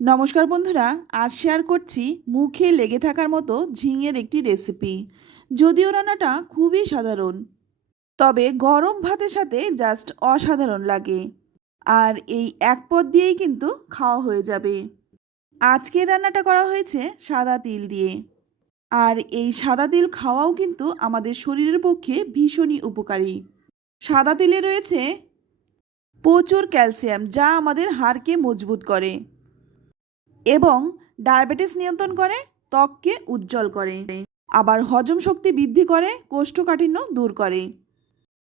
নমস্কার বন্ধুরা, আজ শেয়ার করছি মুখে লেগে থাকার মতো ঝিঙের একটি রেসিপি যদিও রান্নাটা খুবই সাধারণ, তবে গরম ভাতের সাথে জাস্ট অসাধারণ লাগে। আর এই এক পদ দিয়েই কিন্তু খাওয়া হয়ে যাবে। আজকের রান্নাটা করা হয়েছে সাদা তিল দিয়ে। আর এই সাদা তিল খাওয়াও কিন্তু আমাদের শরীরের পক্ষে ভীষণই উপকারী। সাদা তিলে রয়েছে প্রচুর ক্যালসিয়াম, যা আমাদের হাড়কে মজবুত করে। এবং ডায়াবেটিস নিয়ন্ত্রণ করে, ত্বককে উজ্জ্বল করে। আবার হজম শক্তি বৃদ্ধি করে, কোষ্ঠকাঠিন্য দূর করে।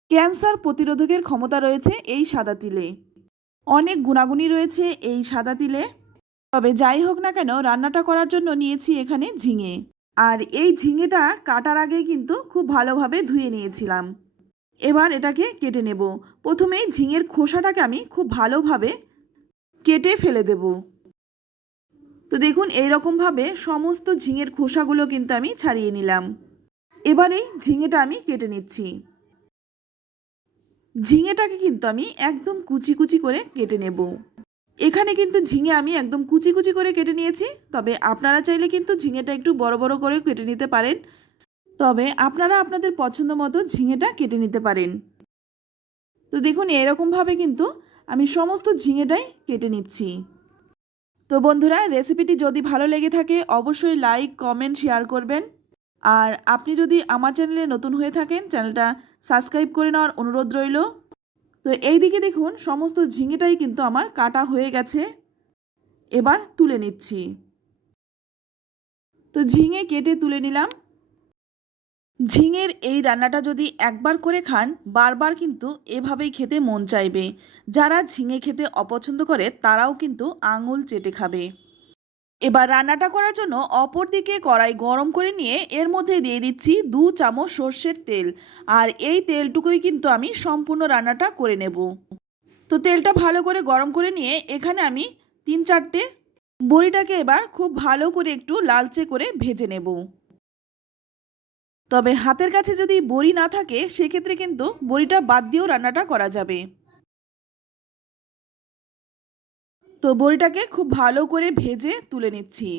ক্যান্সার প্রতিরোধকের ক্ষমতা রয়েছে এই সাদা তিলে। অনেক গুণাগুণই রয়েছে এই সাদা তিলে। তবে যাই হোক না কেন, রান্নাটা করার জন্য নিয়েছি এখানে ঝিঙে। আর এই ঝিঙেটা কাটার আগে কিন্তু খুব ভালোভাবে ধুয়ে নিয়েছিলাম। এবার এটাকে কেটে নেব। প্রথমেই ঝিঙের খোসাটাকে আমি খুব ভালোভাবে কেটে ফেলে দেবো। তো দেখুন, এইরকমভাবে সমস্ত ঝিঙের খোসাগুলো কিন্তু আমি ছাড়িয়ে নিলাম। এবার এই ঝিঙেটা আমি কেটে নিচ্ছি। ঝিঙেটাকে কিন্তু আমি একদম কুচি কুচি করে কেটে নেব। এখানে কিন্তু ঝিঙে আমি একদম কুচি কুচি করে কেটে নিয়েছি, তবে আপনারা চাইলে কিন্তু ঝিঙেটা একটু বড় বড় করে কেটে নিতে পারেন। তবে আপনারা আপনাদের পছন্দ মতো ঝিঙেটা কেটে নিতে পারেন। তো দেখুন এরকমভাবে কিন্তু আমি সমস্ত ঝিঙেটাই কেটে নিচ্ছি। তো বন্ধুরা রেসিপিটি যদি ভালো লেগে থাকে, অবশ্যই লাইক কমেন্ট শেয়ার করবেন। আর আপনি যদি আমার চ্যানেলে নতুন হয়ে থাকেন চ্যানেলটা সাবস্ক্রাইব করে নেওয়ার অনুরোধ রইল। তো এই দিকে দেখুন, সমস্ত ঝিঙেটাই কিন্তু আমার কাটা হয়ে গেছে। এবার তুলে নিচ্ছি। তো ঝিঙে কেটে তুলে নিলাম। ঝিঙের এই রান্নাটা যদি একবার করে খান, বারবার কিন্তু এভাবেই খেতে মন চাইবে। যারা ঝিঙে খেতে অপছন্দ করে, তারাও কিন্তু আঙুল চেটে খাবে। এবার রান্নাটা করার জন্য অপর দিকে কড়াই গরম করে নিয়ে এর মধ্যে দিয়ে দিচ্ছি দু চামচ সর্ষের তেল। আর এই তেলটুকুই কিন্তু আমি সম্পূর্ণ রান্নাটা করে নেব। তো তেলটা ভালো করে গরম করে নিয়ে এখানে আমি তিন চারটে বড়িটাকে এবার খুব ভালো করে একটু লালচে করে ভেজে নেব। তবে হাতের কাছে যদি বড়ি না থাকে, সেক্ষেত্রে কিন্তু বড়িটা বাদ দিয়েও রান্নাটা করা যাবে। তো বড়িটাকে খুব ভালো করে ভেজে তুলে নিচ্ছি।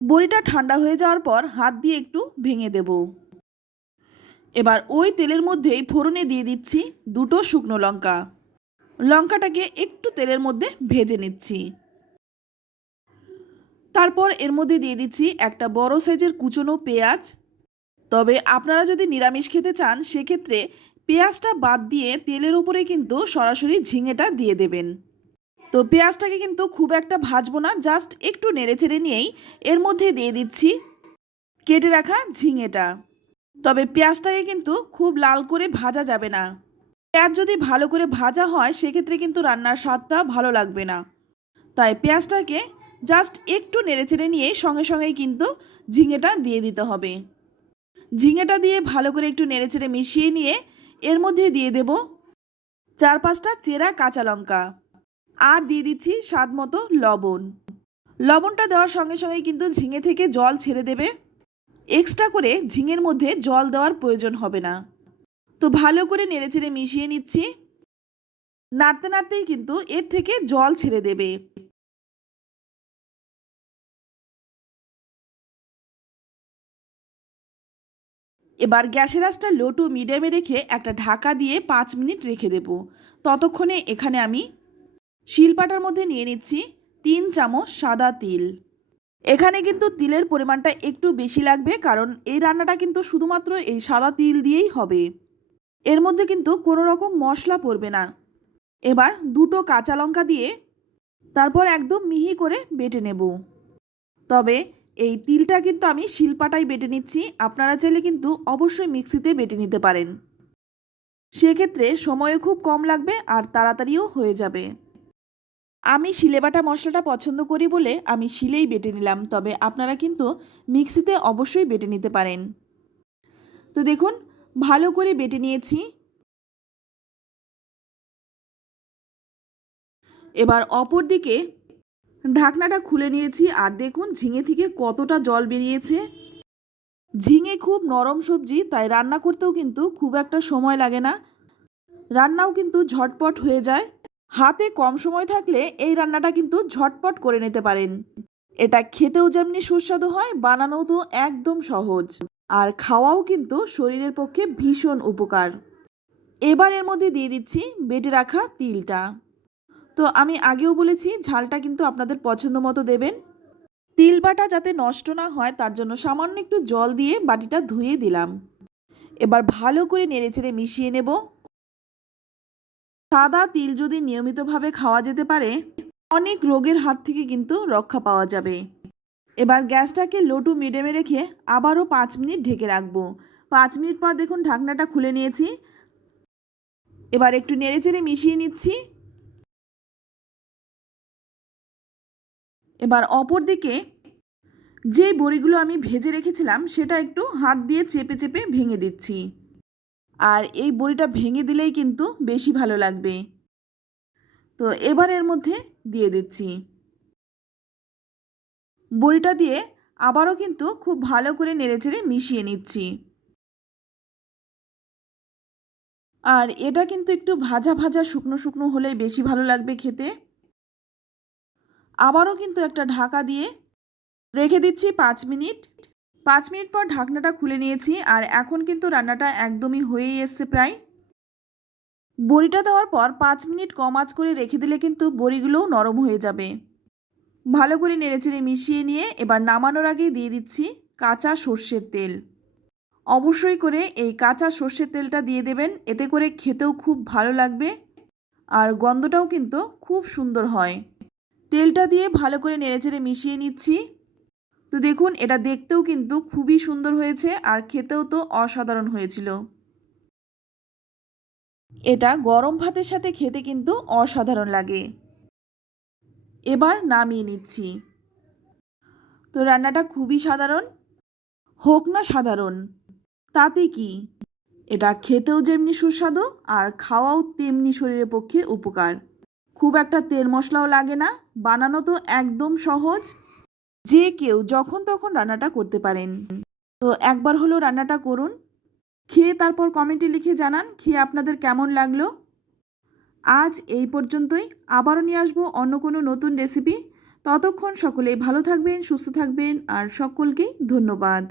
বড়িটা ঠান্ডা হয়ে যাওয়ার পর হাত দিয়ে একটু ভেঙে দেব। এবার ওই তেলের মধ্যেই ফোড়নে দিয়ে দিচ্ছি দুটো শুকনো লঙ্কা। লঙ্কাটাকে একটু তেলের মধ্যে ভেজে নিচ্ছি। তারপর এর মধ্যে দিয়ে দিচ্ছি একটা বড় সাইজের কুচনো পেঁয়াজ তবে আপনারা যদি নিরামিষ খেতে চান, সেক্ষেত্রে পেঁয়াজটা বাদ দিয়ে তেলের উপরে কিন্তু সরাসরি ঝিঙেটা দিয়ে দেবেন। তো পেঁয়াজটাকে কিন্তু খুব একটা ভাজবো না, জাস্ট একটু নেড়েচেড়ে নিয়েই এর মধ্যে দিয়ে দিচ্ছি কেটে রাখা ঝিঙেটা। তবে পেঁয়াজটাকে কিন্তু খুব লাল করে ভাজা যাবে না। পেঁয়াজ যদি ভালো করে ভাজা হয়, সেক্ষেত্রে কিন্তু রান্নার স্বাদটা ভালো লাগবে না। তাই পেঁয়াজটাকে জাস্ট একটু নেড়েচেড়ে নিয়ে সঙ্গে সঙ্গেই কিন্তু ঝিঙেটা দিয়ে দিতে হবে। ঝিঙেটা দিয়ে ভালো করে একটু নেড়েচেড়ে মিশিয়ে নিয়ে এর মধ্যে দিয়ে দেব চার পাঁচটা চেরা কাঁচা লঙ্কা আর দিয়ে দিচ্ছি স্বাদ মতো লবণ। লবণটা দেওয়ার সঙ্গে সঙ্গে কিন্তু ঝিঙে থেকে জল ছেড়ে দেবে। এক্সট্রা করে ঝিঙের মধ্যে জল দেওয়ার প্রয়োজন হবে না। তো ভালো করে নেড়েচেড়ে মিশিয়ে নিচ্ছি। নাড়তে নাড়তেই কিন্তু এর থেকে জল ছেড়ে দেবে। এবার গ্যাসের আঁচটা লো টু মিডিয়ামে রেখে একটা ঢাকা দিয়ে পাঁচ মিনিট রেখে দেব। ততক্ষণে এখানে আমি শিলপাটার মধ্যে নিয়ে নিচ্ছি তিন চামচ সাদা তিল। এখানে কিন্তু তিলের পরিমাণটা একটু বেশি লাগবে কারণ এই রান্নাটা কিন্তু শুধুমাত্র এই সাদা তিল দিয়েই হবে। এর মধ্যে কিন্তু কোনো রকম মশলা পড়বে না। এবার দুটো কাঁচা লঙ্কা দিয়ে তারপর একদম মিহি করে বেটে নেব। তবে এই তিলটা কিন্তু আমি শিলপাটাই বেটে নিচ্ছি। আপনারা চাইলে কিন্তু অবশ্যই মিক্সিতে বেটে নিতে পারেন। সেক্ষেত্রে সময়ও খুব কম লাগবে আর তাড়াতাড়িও হয়ে যাবে। আমি শিলে বাটা মশলাটা পছন্দ করি বলে আমি শিলেই বেটে নিলাম, তবে আপনারা কিন্তু মিক্সিতে অবশ্যই বেটে নিতে পারেন। তো দেখুন, ভালো করে বেটে নিয়েছি। এবার অপর দিকে ঢাকনাটা খুলে নিয়েছি আর দেখুন ঝিঙে থেকে কতটা জল বেরিয়েছে। ঝিঙে খুব নরম সবজি, তাই রান্না করতেও কিন্তু খুব একটা সময় লাগে না। রান্নাও কিন্তু ঝটপট হয়ে যায়। হাতে কম সময় থাকলে এই রান্নাটা কিন্তু ঝটপট করে নিতে পারেন। এটা খেতেও যেমনি সুস্বাদু হয়, বানানোও তো একদম সহজ। আর খাওয়াও কিন্তু শরীরের পক্ষে ভীষণ উপকার। এবার এর মধ্যে দিয়ে দিচ্ছি বেটে রাখা তিলটা। তো আমি আগেও বলেছি, ঝালটা কিন্তু আপনাদের পছন্দ মতো দেবেন। তিল বাটা যাতে নষ্ট না হয়, তার জন্য সামান্য একটু জল দিয়ে বাটিটা ধুয়ে দিলাম। এবার ভালো করে নেড়েচেড়ে মিশিয়ে নেব। সাদা তিল যদি নিয়মিতভাবে খাওয়া যেতে পারে, অনেক রোগের হাত থেকে কিন্তু রক্ষা পাওয়া যাবে। এবার গ্যাসটাকে লো টু মিডিয়ামে রেখে আবারও পাঁচ মিনিট ঢেকে রাখব। পাঁচ মিনিট পর দেখুন ঢাকনাটা খুলে নিয়েছি। এবার একটু নেড়েচেড়ে মিশিয়ে নিচ্ছি। এবার অপর দিকে যে বড়িগুলো আমি ভেজে রেখেছিলাম, সেটা একটু হাত দিয়ে চেপে চেপে ভেঙে দিচ্ছি। আর এই বড়িটা ভেঙে দিলেই কিন্তু বেশি ভালো লাগবে। তো এবার এর মধ্যে দিয়ে দিচ্ছি। বড়িটা দিয়ে আবারও কিন্তু খুব ভালো করে নেড়েচেড়ে মিশিয়ে নিচ্ছি। আর এটা কিন্তু একটু ভাজা ভাজা শুকনো শুকনো হলেই বেশি ভালো লাগবে খেতে। আবারও কিন্তু একটা ঢাকা দিয়ে রেখে দিচ্ছি পাঁচ মিনিট। পাঁচ মিনিট পর ঢাকনাটা খুলে নিয়েছি আর এখন কিন্তু রান্নাটা একদমই হয়েই এসছে প্রায়। বড়িটা দেওয়ার পর পাঁচ মিনিট কম আঁচ করে রেখে দিলে কিন্তু বড়িগুলোও নরম হয়ে যাবে। ভালো করে নেড়েচেড়ে মিশিয়ে নিয়ে এবার নামানোর আগেই দিয়ে দিচ্ছি কাঁচা সর্ষের তেল। অবশ্যই করে এই কাঁচা সর্ষের তেলটা দিয়ে দেবেন, এতে করে খেতেও খুব ভালো লাগবে আর গন্ধটাও কিন্তু খুব সুন্দর হয়। তেলটা দিয়ে ভালো করে নেড়েচেড়ে মিশিয়ে নিচ্ছি। তো দেখুন, এটা দেখতেও কিন্তু খুবই সুন্দর হয়েছে আর খেতেও তো অসাধারণ হয়েছিল। এটা গরম ভাতের সাথে খেতে কিন্তু অসাধারণ লাগে। এবার নামিয়ে নিচ্ছি। তো রান্নাটা খুবই সাধারণ, হোক না সাধারণ, তাতে কি? এটা খেতেও যেমনি সুস্বাদু আর খাওয়াও তেমনি শরীরের পক্ষে উপকার। খুব একটা তেল মশলাও লাগে না, বানানো তো একদম সহজ। যে কেউ যখন তখন রান্নাটা করতে পারেন। তো একবার হলো রান্নাটা করুন। খেয়ে তারপর কমেন্টে লিখে জানান, খেয়ে আপনাদের কেমন লাগল? আজ এই পর্যন্তই। আবারও নিয়ে আসব অন্য কোনো নতুন রেসিপি ততক্ষণ সকলেই ভালো থাকবেন, সুস্থ থাকবেন, আর সকলকেই ধন্যবাদ।